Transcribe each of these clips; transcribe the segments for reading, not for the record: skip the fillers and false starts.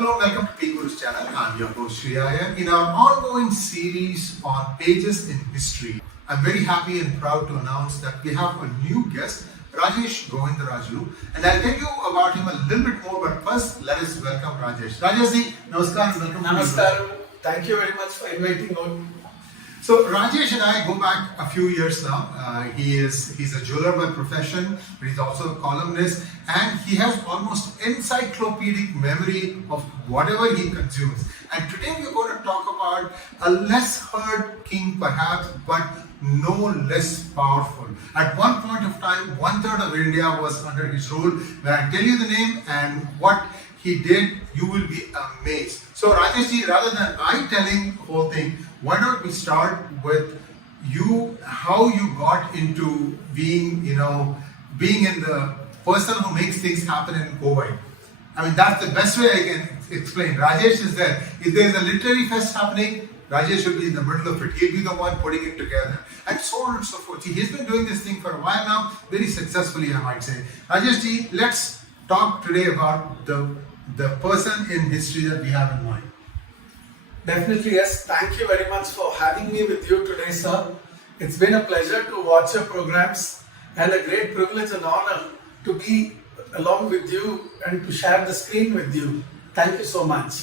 Hello, welcome to P Guru's channel. I'm your host Shriyaya. In our ongoing series on Pages in History, I'm very happy and proud to announce that we have a new guest, Rajesh Govindarajulu, and I'll tell you about him a little bit more. But first, let us welcome Rajesh. Rajesh ji, namaskar and welcome. Namaskar. Thank you very much for inviting me. So Rajesh and I go back a few years now. He's a jeweler by profession, but he's also a columnist, and he has almost encyclopedic memory of whatever he consumes. And today we're going to talk about a less heard king perhaps, but no less powerful. At one point of time, 1/3 of India was under his rule. When I tell you the name and what he did, you will be amazed. So Rajesh ji, rather than I telling the whole thing, why don't we start with you, how you got into being in the person who makes things happen in Kuwait. I mean, that's the best way I can explain. Rajesh is there. If there's a literary fest happening, Rajesh will be in the middle of it. He'll be the one putting it together. And so on and so forth. See, he's been doing this thing for a while now, very successfully, I might say. Rajesh ji, let's talk today about the person in history that we have in mind. Definitely, yes. Thank you very much for having me with you today, sir. It's been a pleasure to watch your programs and a great privilege and honor to be along with you and to share the screen with you. Thank you so much.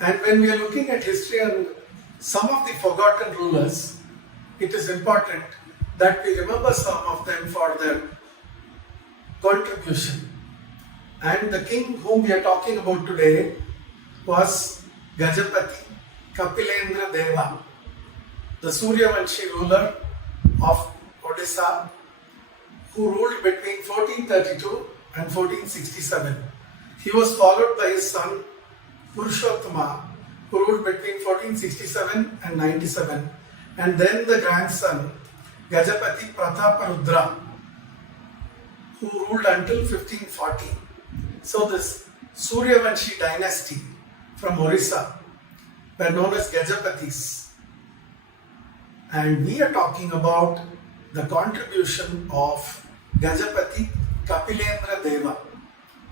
And when we are looking at history and some of the forgotten rulers, it is important that we remember some of them for their contribution. And the king whom we are talking about today was Gajapati Kapilendra Deva, the Suryavanshi ruler of Odisha, who ruled between 1432 and 1467. He was followed by his son Purushottama, who ruled between 1467 and 97, and then the grandson Gajapati Prataparudra, who ruled until 1540. So this Suryavanshi dynasty from Orissa were known as Gajapatis. And we are talking about the contribution of Gajapati Kapilendra Deva,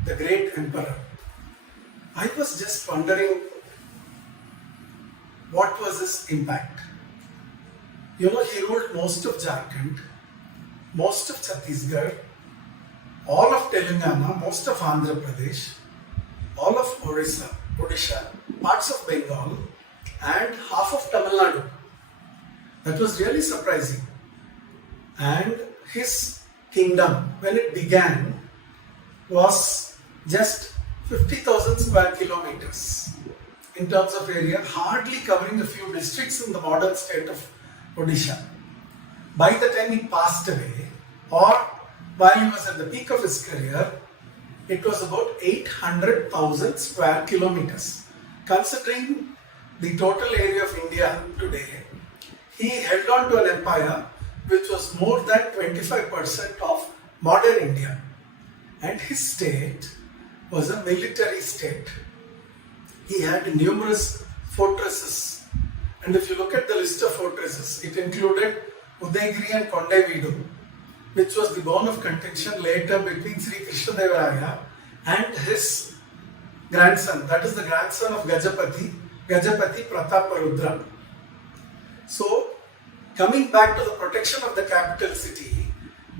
the great emperor. I was just wondering, what was his impact? He ruled most of Jharkhand, most of Chhattisgarh, all of Telangana, most of Andhra Pradesh, all of Odisha, parts of Bengal, and half of Tamil Nadu. That was really surprising. And his kingdom, when it began, was just 50,000 square kilometers in terms of area, hardly covering a few districts in the modern state of Odisha. By the time he passed away, or while he was at the peak of his career, it was about 800,000 square kilometers. Considering the total area of India today, he held on to an empire which was more than 25% of modern India. And his state was a military state. He had numerous fortresses. And if you look at the list of fortresses, it included Udaygiri and Kondavidu, which was the bone of contention later between Sri Krishnadeva and his grandson, that is the grandson of Gajapati Prataparudra. So, coming back to the protection of the capital city,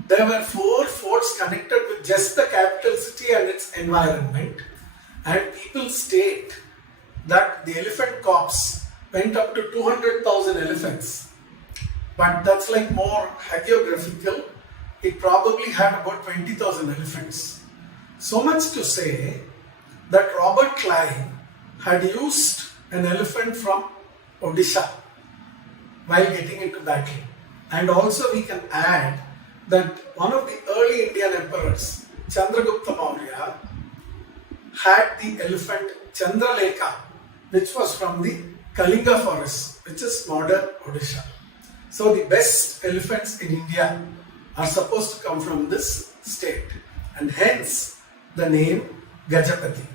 there were 4 forts connected with just the capital city and its environment, and people state that the elephant corpse went up to 200,000 elephants. But that's like more hagiographical. It probably had about 20,000 elephants. So much to say that Robert Clive had used an elephant from Odisha while getting into battle. And also we can add that one of the early Indian emperors, Chandragupta Maurya, had the elephant Chandralekha, which was from the Kalinga forest, which is modern Odisha. So the best elephants in India are supposed to come from this state, and hence the name Gajapati.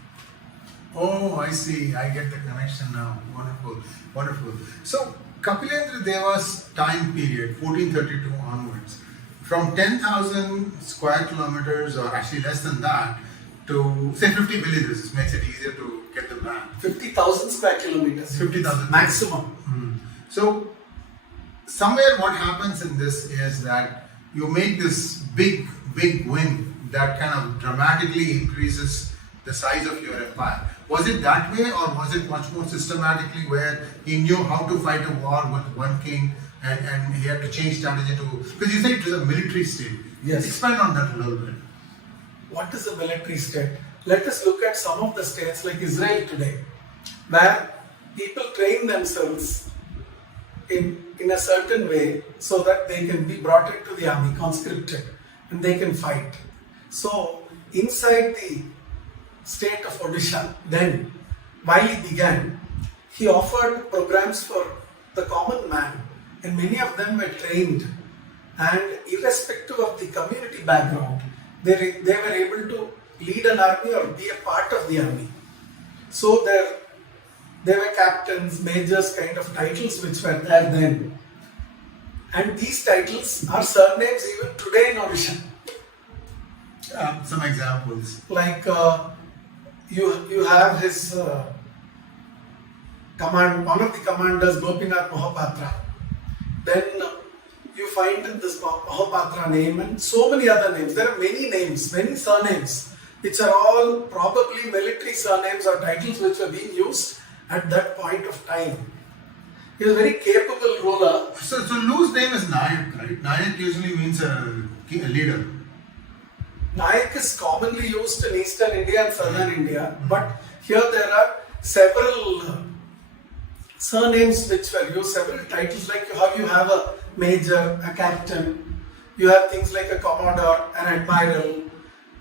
Oh, I see. I get the connection now. Wonderful, wonderful. So Kapilendra Deva's time period, 1432 onwards, from 10,000 square kilometers, or actually less than that, to say 50 villages. This makes it easier to 50,000 square kilometers. 50,000 maximum. So, somewhere what happens in this is that you make this big win that kind of dramatically increases the size of your empire. Was it that way, or was it much more systematically where he knew how to fight a war with one king and he had to change strategy to, because you said it was a military state. Yes. Expand on that a little bit. What is a military state? Let us look at some of the states like Israel today, where people train themselves in a certain way so that they can be brought into the army, conscripted, and they can fight. So, inside the state of Odisha, then, while he began, he offered programs for the common man, and many of them were trained, and irrespective of the community background, they were able to lead an army or be a part of the army. So there were captains, majors kind of titles which were there then. And these titles are surnames even today in Odisha. Some examples. Like you have his one of the commanders, Gopinath Mohapatra. Then you find this Mohapatra name and so many other names. There are many names, many surnames, which are all probably military surnames or titles which were being used at that point of time. He was a very capable ruler. So Lu's name is Nayak, right? Nayak usually means a leader. Nayak is commonly used in eastern India and southern India, but here there are several surnames which were used, several titles, like you have a major, a captain, you have things like a commodore, an admiral,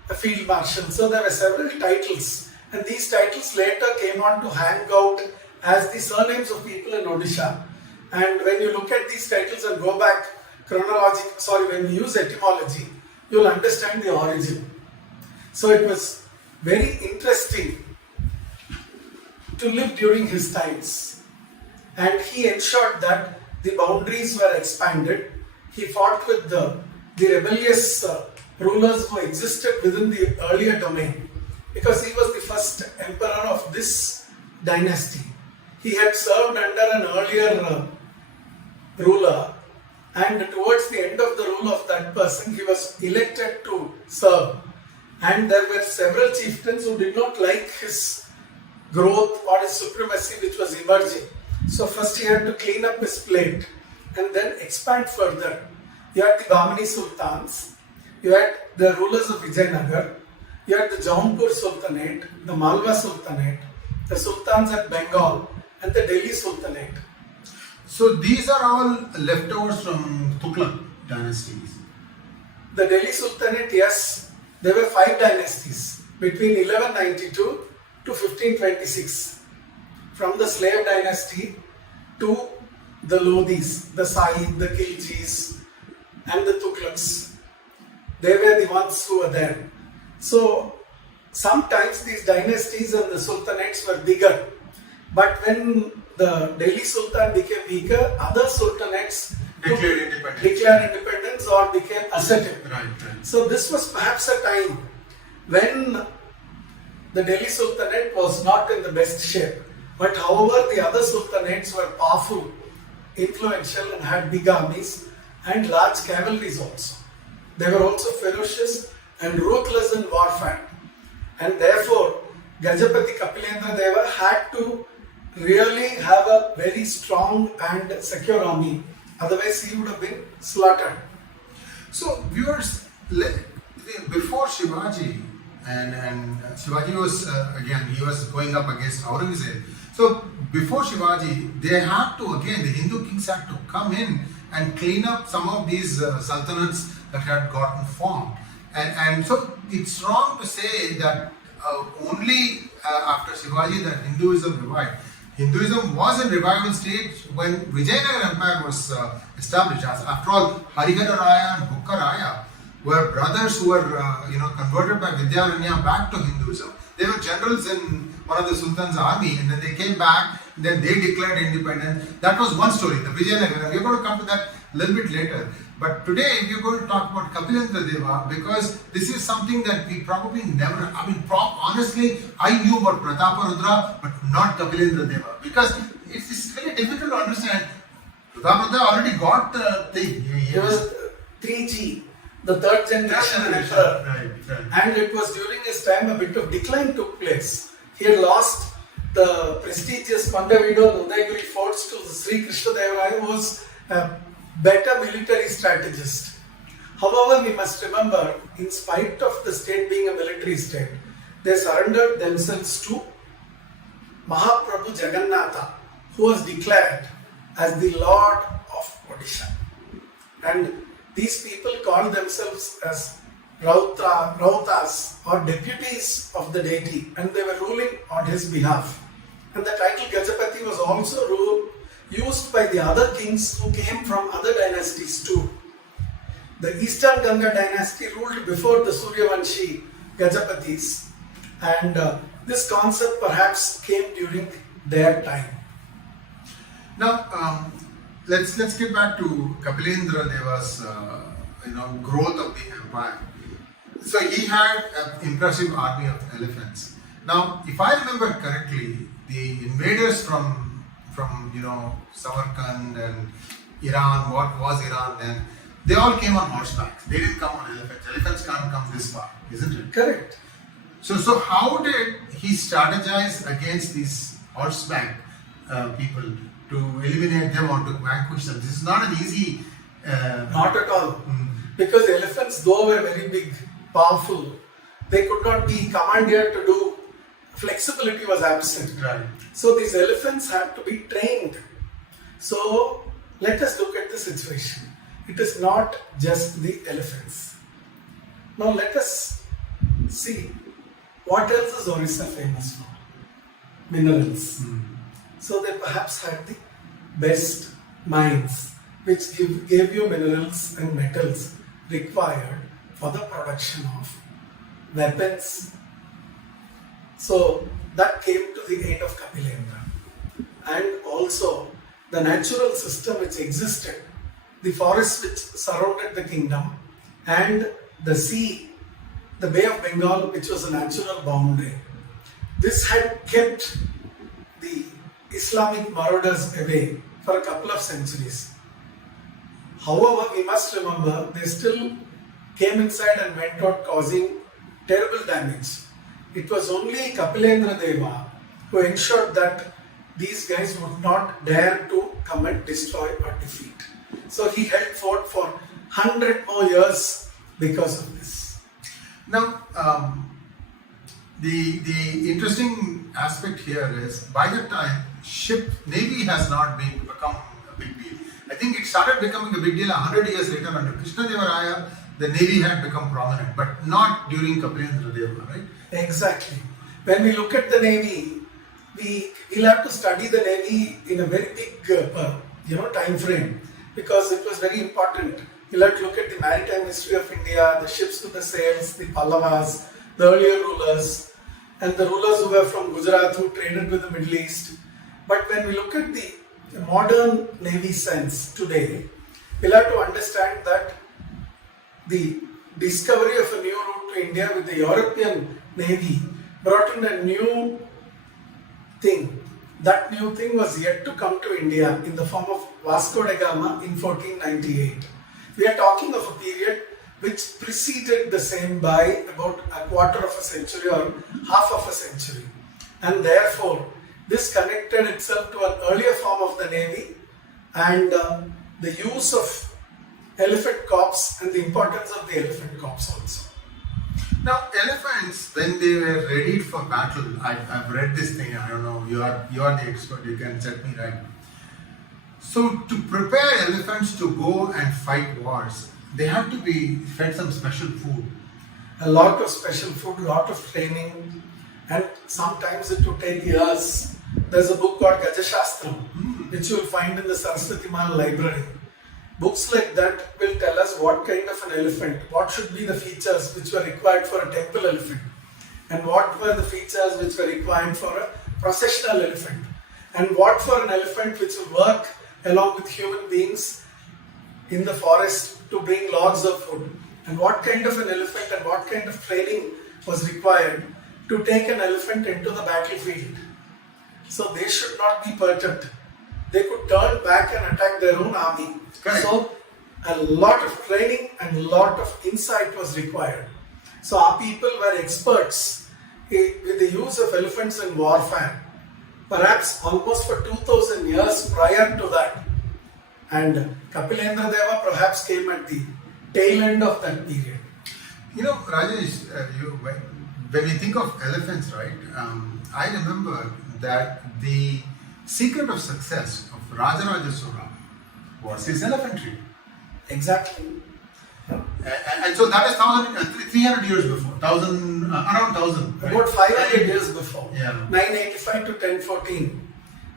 a field marshal. So there were several titles, and these titles later came on to hang out as the surnames of people in Odisha. And when you look at these titles and go back when you use etymology, you'll understand the origin. So it was very interesting to live during his times. And he ensured that the boundaries were expanded. He fought with the rebellious rulers who existed within the earlier domain, because he was the first emperor of this dynasty. He had served under an earlier ruler, and towards the end of the rule of that person, he was elected to serve. And there were several chieftains who did not like his growth or his supremacy which was emerging. So first he had to clean up his plate and then expand further. You had the Bahmani Sultans, you had the rulers of Vijayanagar, you had the Jaunpur Sultanate, the Malwa Sultanate, the Sultans at Bengal, and the Delhi Sultanate. So these are all leftovers from Tughlaq dynasties. The Delhi Sultanate, yes, there were 5 dynasties between 1192 to 1526. From the slave dynasty to the Lodhis, the Said, the Khiljis, and the Tughlaqs. They were the ones who were there. So sometimes these dynasties and the sultanates were bigger. But when the Delhi Sultan became weaker, other sultanates declared independence or became assertive. Right. So this was perhaps a time when the Delhi Sultanate was not in the best shape. But however, the other sultanates were powerful, influential, and had big armies and large cavalries also. They were also ferocious and ruthless in warfare. And therefore, Gajapati Kapilendra Deva had to really have a very strong and secure army. Otherwise, he would have been slaughtered. So, viewers, before Shivaji, and Shivaji was, he was going up against Aurangzeb. So, before Shivaji, they had to, the Hindu kings had to come in and clean up some of these sultanates that had gotten formed. And so, it's wrong to say that only after Shivaji that Hinduism revived. Hinduism was in revival stage when Vijayanagar Empire was established. After all, Harihara Raya and Bukka Raya were brothers who were converted by Vidyaranya back to Hinduism. They were generals in one of the Sultan's army, and then they came back, then they declared independence. That was one story, the Vijayanagar. We're going to come to that a little bit later. But today we're going to talk about Kapilendra Deva because this is something that we probably never, honestly, I knew about Prataparudra but not Kapilendra Deva because it's very difficult to understand. Prataparudra already got the thing. He was 3G, the third generation emperor. Right. And it was during his time a bit of decline took place. He had lost the prestigious Kondavidu and Udaygiri forts to Sri Krishna Deva, who was a better military strategist. However, we must remember, in spite of the state being a military state, they surrendered themselves to Mahaprabhu Jagannatha, who was declared as the Lord of Odisha. And these people called themselves as Rautas or deputies of the deity, and they were ruling on his behalf. And the title Gajapati was also used by the other kings who came from other dynasties too. The Eastern Ganga dynasty ruled before the Suryavanshi Gajapatis, and this concept perhaps came during their time. Now, let's get back to Kapilendra Deva's growth of the empire. So he had an impressive army of elephants. Now, if I remember correctly, the invaders from Samarkand and Iran, what was Iran then, they all came on horseback. They didn't come on elephants. Elephants can't come this far, isn't it? Correct. So how did he strategize against these horseback people to eliminate them or to vanquish them? This is not an easy... Not at all. Because elephants, though were very big, powerful, they could not be commanded to do. Flexibility was absent. Right. So these elephants had to be trained. So let us look at the situation. It is not just the elephants. Now let us see what else is Odisha famous for. Minerals. So they perhaps had the best mines which gave you minerals and metals required for the production of weapons. So that came to the aid of Kapilendra. And also the natural system which existed, the forests which surrounded the kingdom, and the sea, the Bay of Bengal, which was a natural boundary. This had kept the Islamic marauders away for a couple of centuries. However, we must remember they still came inside and went out causing terrible damage. It was only Kapilendra Deva who ensured that these guys would not dare to come and destroy or defeat. So he held fort for 100 more years because of this. Now, the interesting aspect here is by the time Navy has not become a big deal. I think it started becoming a big deal 100 years later under Krishna Deva Raya. The Navy had become prominent, but not during Kapilendra Deva, right? Exactly. When we look at the Navy, we'll have to study the Navy in a very big time frame because it was very important. We'll have to look at the maritime history of India, the ships with the sails, the Pallavas, the earlier rulers, and the rulers who were from Gujarat who traded with the Middle East. But when we look at the modern Navy sense today, we'll have to understand that the discovery of a new route to India with the European Navy brought in a new thing. That new thing was yet to come to India in the form of Vasco da Gama in 1498. We are talking of a period which preceded the same by about a quarter of a century or half of a century. And therefore, this connected itself to an earlier form of the Navy and the use of elephant corps and the importance of the elephant corps also. Now, elephants, when they were readied for battle, I've read this thing, I don't know, you are the expert, you can set me right. So, to prepare elephants to go and fight wars, they have to be fed some special food. A lot of special food, a lot of training, and sometimes it would take years. There's a book called Gajashastram, which you will find in the Saraswati Mal library. Books like that will tell us what kind of an elephant, what should be the features which were required for a temple elephant, and what were the features which were required for a processional elephant, and what for an elephant which will work along with human beings in the forest to bring logs of food, and what kind of an elephant and what kind of training was required to take an elephant into the battlefield. So they should not be perturbed. They could turn back and attack their own army. Correct. So a lot of training and a lot of insight was required. So our people were experts with the use of elephants in warfare, perhaps almost for 2000 years prior to that. And Kapilendra Deva perhaps came at the tail end of that period. You know, Rajesh, when we think of elephants, right, I remember that the secret of success of Rajaraja Sura was his elephantry. Exactly. And so that is 300 years before, around 1000. Right? About 500 years before, Yeah. 985 to 1014.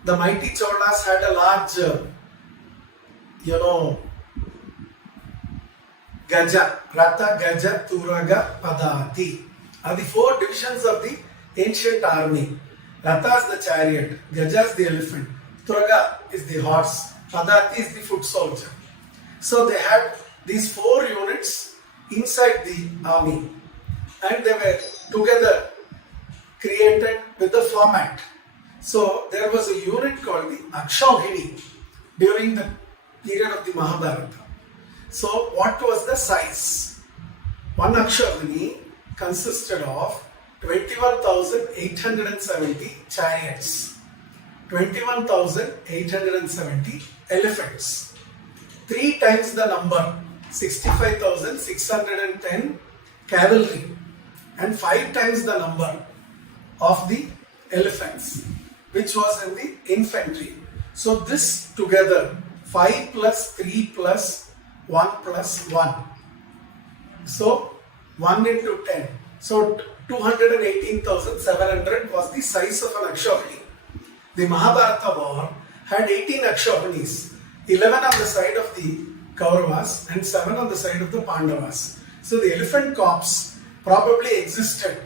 The mighty Cholas had a large, Gaja, Rata, Gaja, Turaga, Padati are the 4 divisions of the ancient army. Rata is the chariot, Gaja is the elephant, Turaga is the horse, Padati is the foot soldier. So they had these 4 units inside the army, and they were together created with the format. So there was a unit called the Akshauhini during the period of the Mahabharata. So what was the size? One Akshauhini consisted of 21,870 chariots, 21,870 elephants, 3 times the number, 65,610 cavalry, and 5 times the number of the elephants, which was in the infantry. So this together, 5 plus 3 plus 1 plus 1. So 1 into 10. So 218,700 was the size of an Akshauhini. The Mahabharata war had 18 Akshauhinis, 11 on the side of the Kauravas and 7 on the side of the Pandavas. So the elephant corps probably existed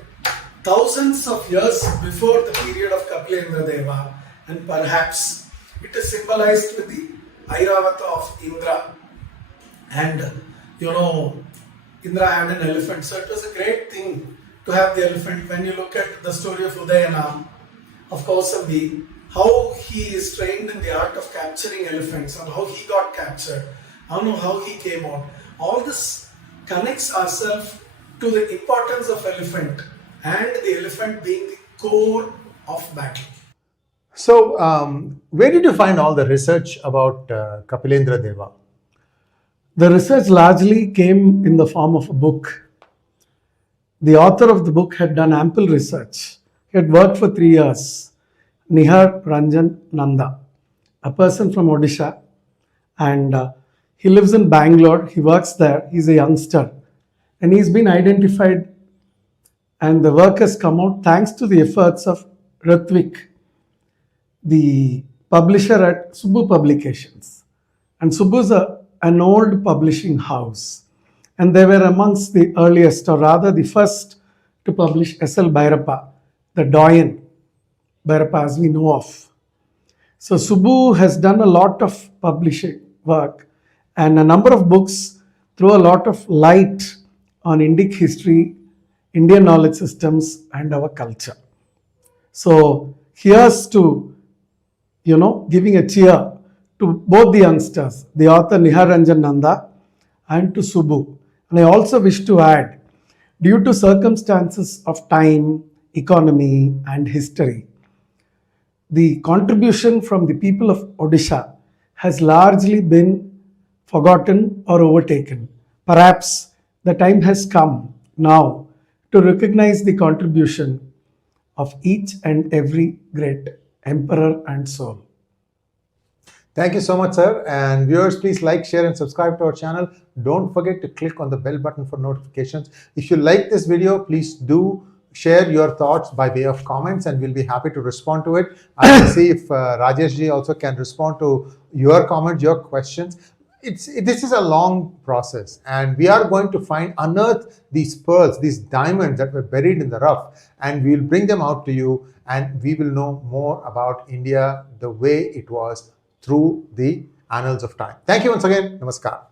thousands of years before the period of Kapilendra Deva, and perhaps it is symbolized with the Airavata of Indra. And Indra had an elephant, so it was a great thing to have the elephant. When you look at the story of Udayana, of Kausambi, how he is trained in the art of capturing elephants and how he got captured, how he came out. All this connects ourselves to the importance of elephant and the elephant being the core of battle. So, where did you find all the research about Kapilendra Deva? The research largely came in the form of a book. The author of the book had done ample research. He had worked for 3 years. Nihar Ranjan Nanda, a person from Odisha, and he lives in Bangalore. He works there. He's a youngster, and he's been identified, and the work has come out thanks to the efforts of Ratvik, the publisher at Subbu Publications. And Subbu is an old publishing house, and they were amongst the earliest, or rather the first, to publish S.L. Bhairappa, the doyen Bhairappa as we know of. So Subbu has done a lot of publishing work, and a number of books throw a lot of light on Indic history, Indian knowledge systems, and our culture. So here's to, giving a cheer to both the youngsters, the author Nihar Ranjan Nanda and to Subbu. And I also wish to add, due to circumstances of time, economy, and history, the contribution from the people of Odisha has largely been forgotten or overtaken. Perhaps the time has come now to recognize the contribution of each and every great emperor and soul. Thank you so much, sir. And viewers, please like, share, and subscribe to our channel. Don't forget to click on the bell button for notifications. If you like this video, please do share your thoughts by way of comments, and we'll be happy to respond to it. I will see if Rajesh ji also can respond to your comments, your questions. This is a long process, and we are going to unearth these pearls, these diamonds that were buried in the rough, and we will bring them out to you, and we will know more about India the way it was through the annals of time. Thank you once again. Namaskar.